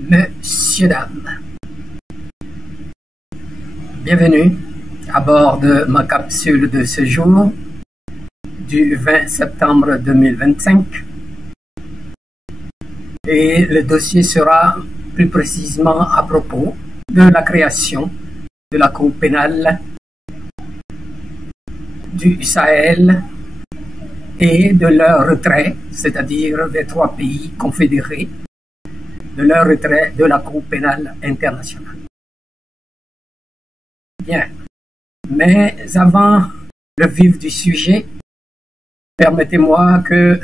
Messieurs, dames, bienvenue à bord de ma capsule de ce jour du 20 septembre 2025. Et le dossier sera plus précisément à propos de la création de la Cour pénale du Sahel et de leur retrait, c'est-à-dire des 3 pays confédérés, de leur retrait de la Cour pénale internationale. Bien, mais avant le vif du sujet, permettez-moi que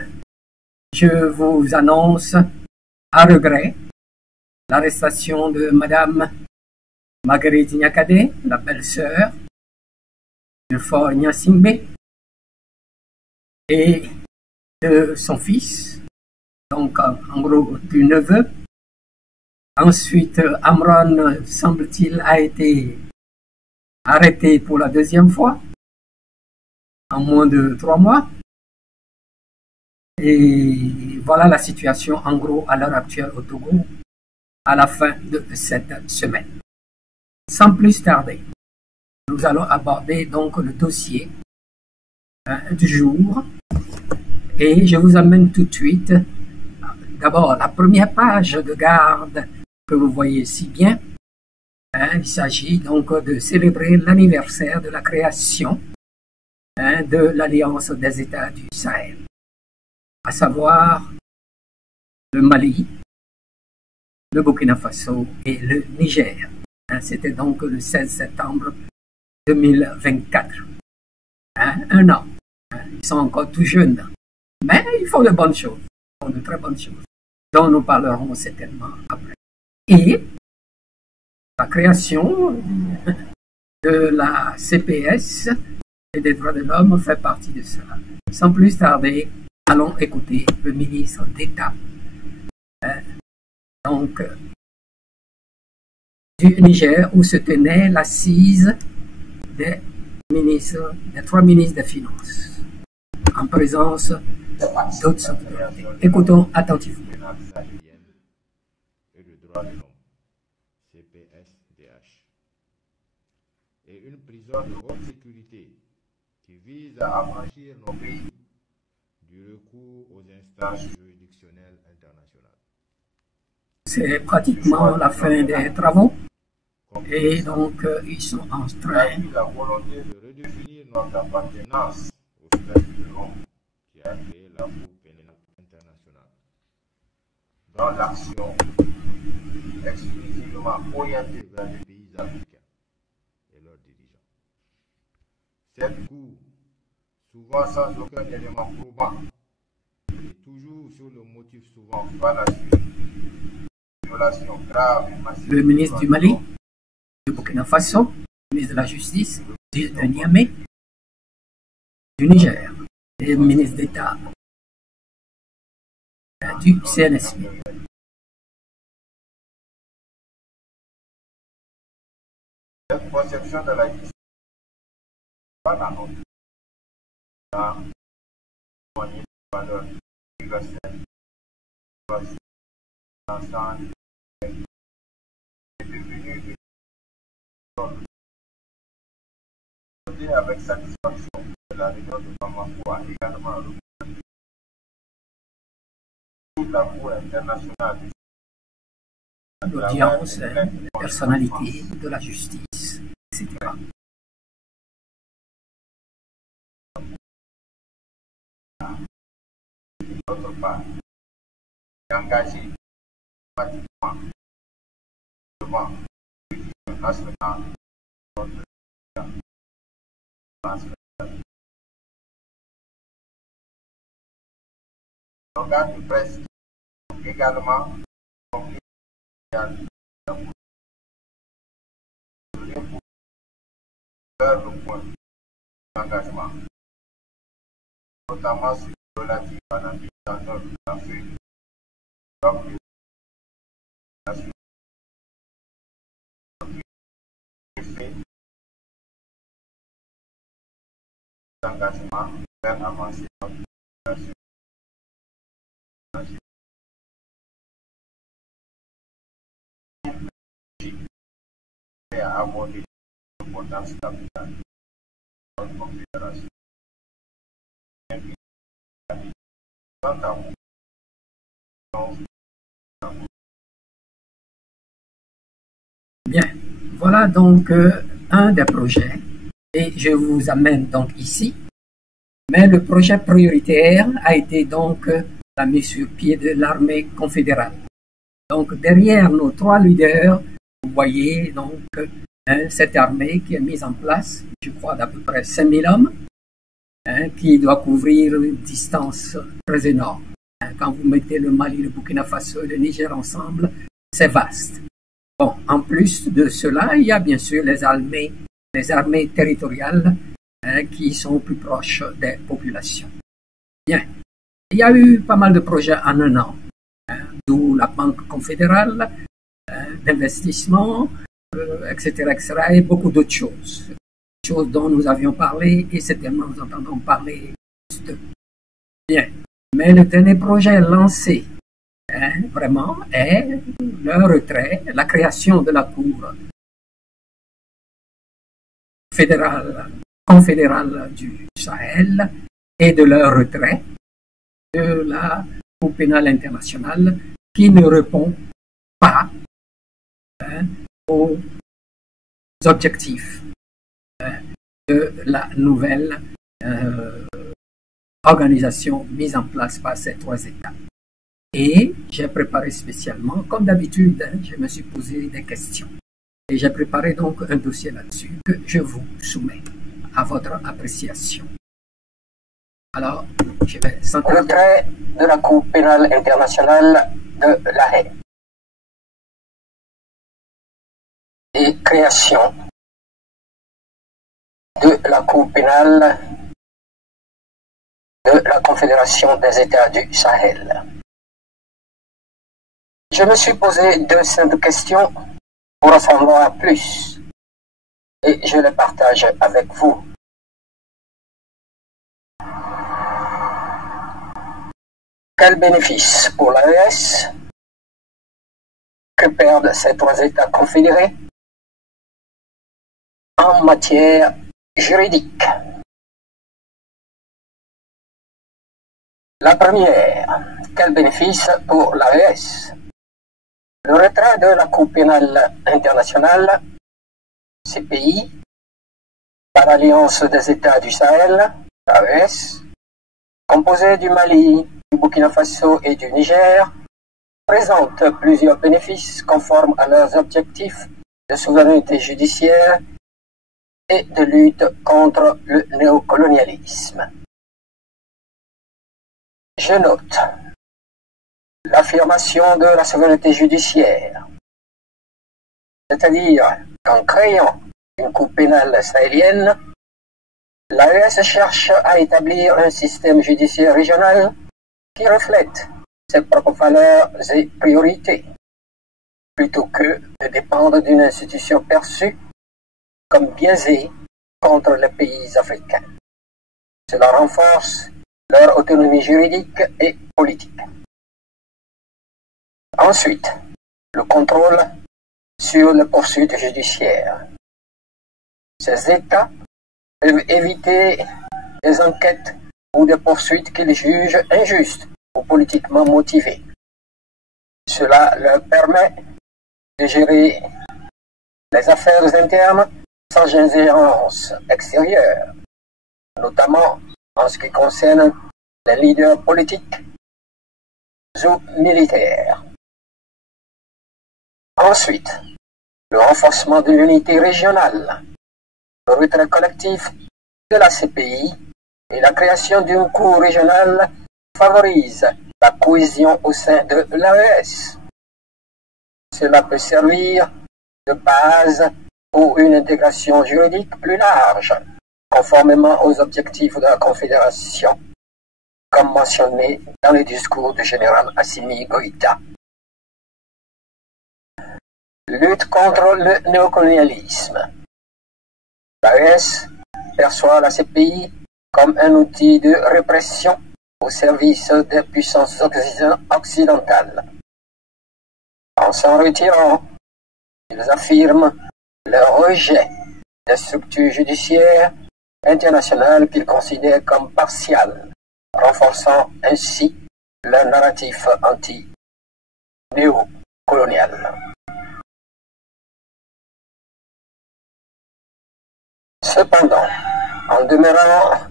je vous annonce à regret l'arrestation de Madame Marguerite Nyakade, la belle-sœur de Faure Gnassingbé, et de son fils, donc en gros du neveu. Ensuite, Amron, semble-t-il, a été arrêté pour la 2e fois en moins de 3 mois. Et voilà la situation en gros à l'heure actuelle au Togo à la fin de cette semaine. Sans plus tarder, nous allons aborder donc le dossier du jour et je vous amène tout de suite d'abord la première page de garde que vous voyez si bien. Il s'agit donc de célébrer l'anniversaire de la création de l'Alliance des États du Sahel, à savoir le Mali, le Burkina Faso et le Niger. C'était donc le 16 septembre 2024. Un an. Ils sont encore tout jeunes. Mais ils font de bonnes choses. Ils font de très bonnes choses, dont nous parlerons certainement après. Et la création de la CPS et des droits de l'homme fait partie de cela. Sans plus tarder, allons écouter le ministre d'État donc du Niger, où se tenait l'assise des 3 ministres des Finances, en présence d'autres autorités. Écoutons attentivement. Et le droit de l'homme, CPSDH, et une prison de haute sécurité qui vise à affranchir nos pays du recours aux instances juridictionnelles internationales. C'est pratiquement la fin des travaux et donc ils sont en train la volonté de redéfinir notre appartenance au statut de l'homme qui a créé la Cour pénale internationale dans l'action exclusivement orientée vers les pays africains et leurs dirigeants. Cette Cour, souvent sans aucun élément probant, et toujours sur le motif souvent fallacieux, violation grave et massive. Le ministre du Mali, du Burkina Faso, le ministre de la Justice, de Niamey, du Niger, et le ministre d'État du CNSP. Cette conception de la justice pas la nôtre. Dans les valeurs universelles, l'ensemble est devenu de avec satisfaction que la région de Bamako a également reconnu toute la Cour internationale l'audience des personnalités de la justice, etc. D'autre part, engagé pratiquement devant le national l'organe de presse également vers le point d'engagement, notamment sur le relatif à la mise en œuvre de la feuille de nation d'engagement vers avancer notre nation. à aborder l'importance capitale de notre confédération. Bien, voilà donc un des projets et je vous amène donc ici. Mais le projet prioritaire a été donc la mise sur pied de l'armée confédérale. Donc derrière nos trois leaders, vous voyez donc cette armée qui est mise en place, je crois d'à peu près 5000 hommes, qui doit couvrir une distance très énorme. Quand vous mettez le Mali, le Burkina Faso et le Niger ensemble, c'est vaste. Bon, en plus de cela, il y a bien sûr les armées territoriales qui sont plus proches des populations. Bien, il y a eu pas mal de projets en un an, d'où la Banque confédérale, d'investissement, etc., etc., et beaucoup d'autres choses dont nous avions parlé et certainement nous entendons parler de. Bien, mais le dernier projet lancé vraiment est le retrait, la création de la Cour confédérale du Sahel et de leur retrait de la Cour pénale internationale qui ne répond pas aux objectifs de la nouvelle organisation mise en place par ces trois États. Et j'ai préparé spécialement, comme d'habitude, je me suis posé des questions. Et j'ai préparé donc un dossier là-dessus que je vous soumets à votre appréciation. Alors, je vais centrer. Retrait de la Cour pénale internationale de La Haye et création de la Cour pénale de la Confédération des États du Sahel. Je me suis posé deux simples questions pour en savoir plus et je les partage avec vous. Quel bénéfice pour l'AES que perdent ces trois États confédérés en matière juridique? La première, quel bénéfice pour l'AES? Le retrait de la Cour pénale internationale, CPI, par l'Alliance des États du Sahel, l'AES, composée du Mali, du Burkina Faso et du Niger, présente plusieurs bénéfices conformes à leurs objectifs de souveraineté judiciaire et de lutte contre le néocolonialisme. Je note l'affirmation de la souveraineté judiciaire, c'est-à-dire qu'en créant une Cour pénale sahélienne, l'AES cherche à établir un système judiciaire régional qui reflète ses propres valeurs et priorités, plutôt que de dépendre d'une institution perçue comme biaisée contre les pays africains. Cela renforce leur autonomie juridique et politique. Ensuite, le contrôle sur les poursuites judiciaires. Ces États peuvent éviter des enquêtes ou des poursuites qu'ils jugent injustes ou politiquement motivées. Cela leur permet de gérer les affaires internes sans ingérence extérieure, notamment en ce qui concerne les leaders politiques ou militaires. Ensuite, le renforcement de l'unité régionale, le retrait collectif de la CPI et la création d'une cour régionale favorisent la cohésion au sein de l'AES. Cela peut servir de base pour une intégration juridique plus large, conformément aux objectifs de la Confédération, comme mentionné dans le discours du général Assimi Goïta. Lutte contre le néocolonialisme. L'AES perçoit la CPI comme un outil de répression au service des puissances occidentales. En s'en retirant, ils affirment le rejet des structures judiciaires internationales qu'il considère comme partiales, renforçant ainsi le narratif anti-néocolonial. Cependant, en demeurant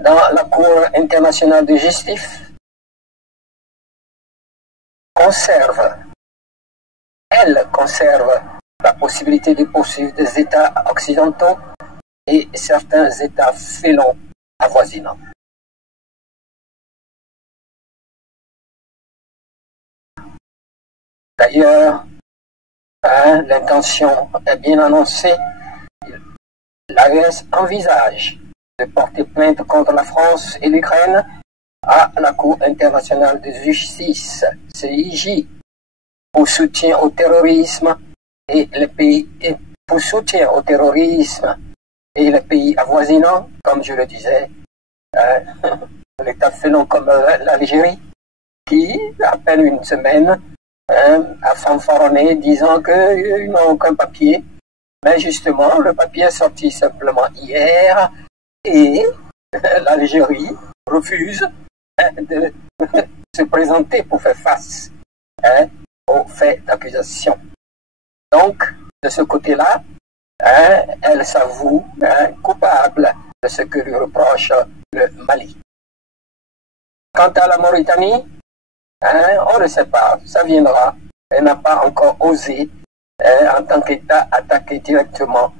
dans la Cour internationale de justice, elle conserve la possibilité de poursuivre des États occidentaux et certains États félons avoisinants. D'ailleurs, l'intention est bien annoncée. L'AES envisage de porter plainte contre la France et l'Ukraine à la Cour internationale de justice, CIJ, pour soutien au terrorisme et les pays avoisinants, comme je le disais, l'État félon comme l'Algérie, qui, à peine une semaine, a fanfaronné disant qu'ils n'ont aucun papier. Mais justement, le papier est sorti simplement hier et l'Algérie refuse de se présenter pour faire face aux faits d'accusation. Donc, de ce côté-là, elle s'avoue coupable de ce que lui reproche le Mali. Quant à la Mauritanie, on ne sait pas, ça viendra. Elle n'a pas encore osé, en tant qu'État, attaquer directement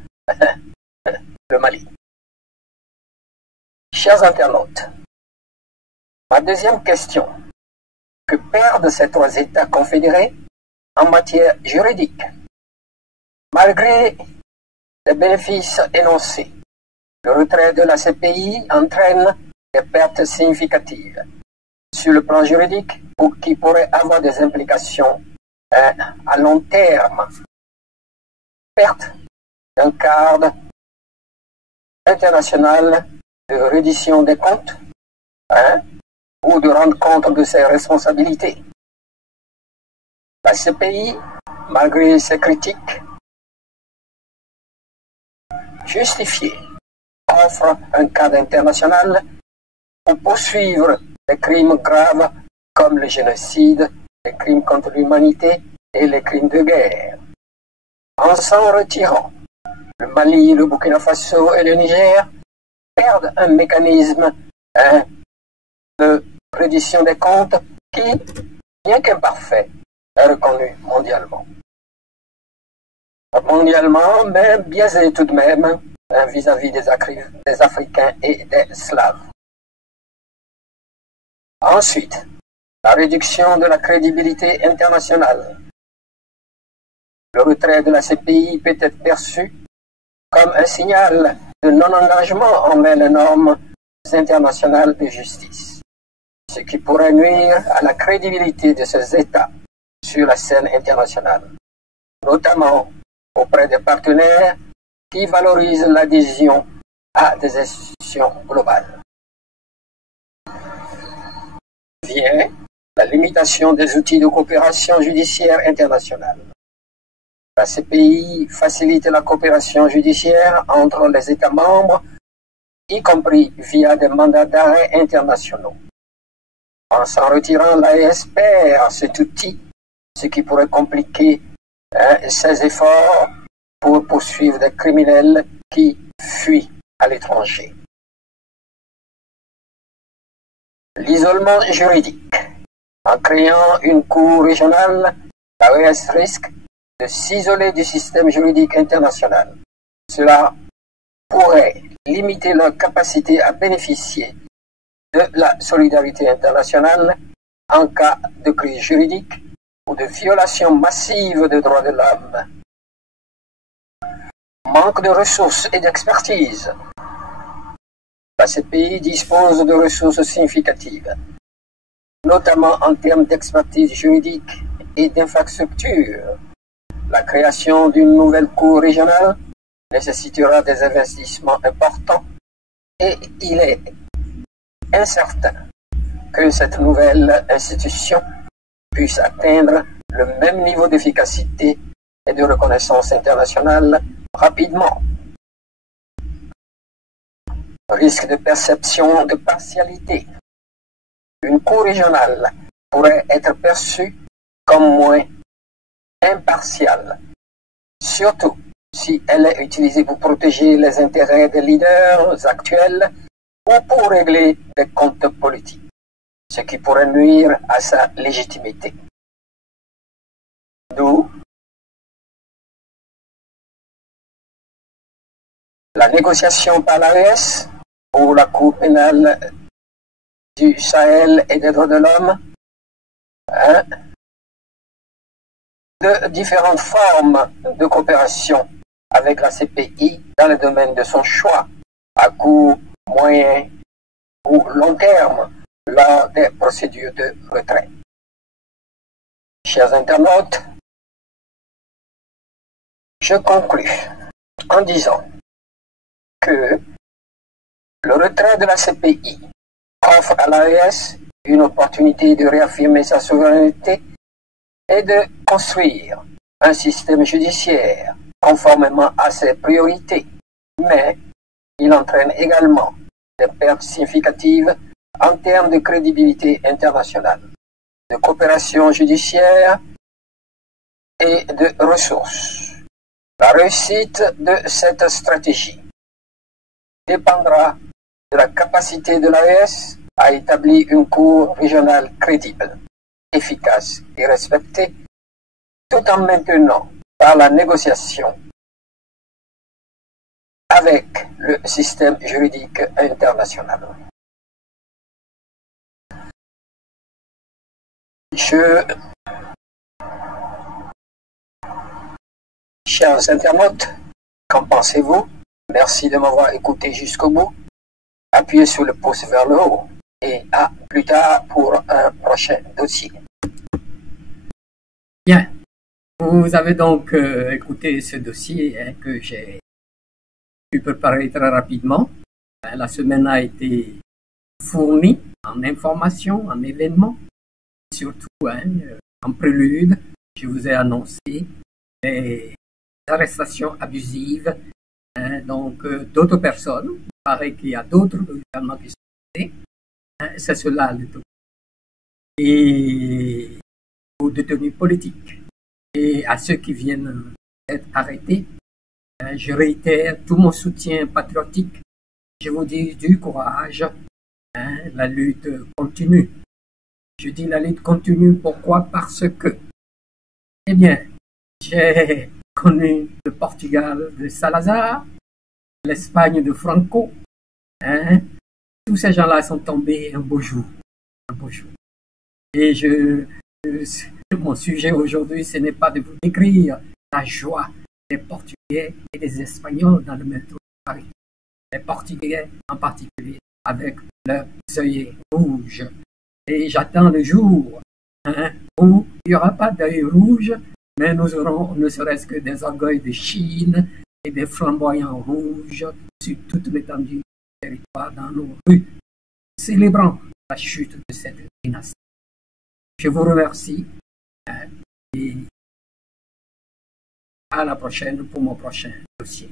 le Mali. Chers internautes, ma deuxième question: que perdent ces trois États confédérés en matière juridique? Malgré les bénéfices énoncés, le retrait de la CPI entraîne des pertes significatives sur le plan juridique ou qui pourraient avoir des implications à long terme. Perte d'un cadre international de reddition des comptes ou de rendre compte de ses responsabilités. La CPI, malgré ses critiques justifiées, offre un cadre international pour poursuivre les crimes graves comme le génocide, les crimes contre l'humanité et les crimes de guerre. En s'en retirant, le Mali, le Burkina Faso et le Niger perdent un mécanisme de reddition des comptes qui, bien qu'imparfait, est reconnu mondialement. Mondialement, mais biaisé tout de même vis-à-vis des Africains et des Slaves. Ensuite, la réduction de la crédibilité internationale. Le retrait de la CPI peut être perçu comme un signal de non-engagement envers les normes internationales de justice, ce qui pourrait nuire à la crédibilité de ces États sur la scène internationale, notamment auprès des partenaires qui valorisent l'adhésion à des institutions globales. Vient la limitation des outils de coopération judiciaire internationale. La CPI facilite la coopération judiciaire entre les États membres, y compris via des mandats d'arrêt internationaux. En s'en retirant, l'AES perd cet outil, ce qui pourrait compliquer ses efforts pour poursuivre des criminels qui fuient à l'étranger. L'isolement juridique. En créant une cour régionale, l'AES risque de s'isoler du système juridique international. Cela pourrait limiter leur capacité à bénéficier de la solidarité internationale en cas de crise juridique ou de violation massive des droits de l'homme. Manque de ressources et d'expertise. La CPI dispose de ressources significatives, notamment en termes d'expertise juridique et d'infrastructures. La création d'une nouvelle cour régionale nécessitera des investissements importants et il est incertain que cette nouvelle institution puisse atteindre le même niveau d'efficacité et de reconnaissance internationale rapidement. Risque de perception de partialité. Une cour régionale pourrait être perçue comme moins impartiale, surtout si elle est utilisée pour protéger les intérêts des leaders actuels ou pour régler des comptes politiques, ce qui pourrait nuire à sa légitimité. D'où la négociation par l'AES pour la Cour pénale du Sahel et des droits de l'homme, de différentes formes de coopération avec la CPI dans le domaine de son choix, à court, moyen ou long terme, lors des procédures de retrait. Chers internautes, je conclus en disant que le retrait de la CPI offre à l'AES une opportunité de réaffirmer sa souveraineté et de construire un système judiciaire conformément à ses priorités, mais il entraîne également des pertes significatives en termes de crédibilité internationale, de coopération judiciaire et de ressources. La réussite de cette stratégie dépendra de la capacité de l'AES à établir une cour régionale crédible, efficace et respectée, tout en maintenant par la négociation avec le système juridique international. Chers internautes, qu'en pensez-vous? Merci de m'avoir écouté jusqu'au bout. Appuyez sur le pouce vers le haut et à plus tard pour un prochain dossier. Bien, vous avez donc écouté ce dossier que j'ai pu préparer très rapidement. La semaine a été fournie en informations, en événements, surtout en prélude, je vous ai annoncé les arrestations abusives d'autres personnes. Il paraît qu'il y a d'autres également qui sont arrêtés. C'est cela le document. Et aux détenus politiques et à ceux qui viennent d'être arrêtés, je réitère tout mon soutien patriotique. Je vous dis du courage. La lutte continue. Je dis la lutte continue, pourquoi? Parce que, eh bien, j'ai connu le Portugal de Salazar, l'Espagne de Franco. Tous ces gens-là sont tombés un beau jour. Un beau jour. Et mon sujet aujourd'hui, ce n'est pas de vous décrire la joie des Portugais et des Espagnols dans le métro de Paris. Les Portugais en particulier, avec leurs œillets rouges. Et j'attends le jour où il n'y aura pas d'œil rouge, mais nous aurons ne serait-ce que des orgueils de Chine et des flamboyants rouges sur toute l'étendue du territoire dans nos rues, célébrant la chute de cette dynastie. Je vous remercie et à la prochaine pour mon prochain dossier.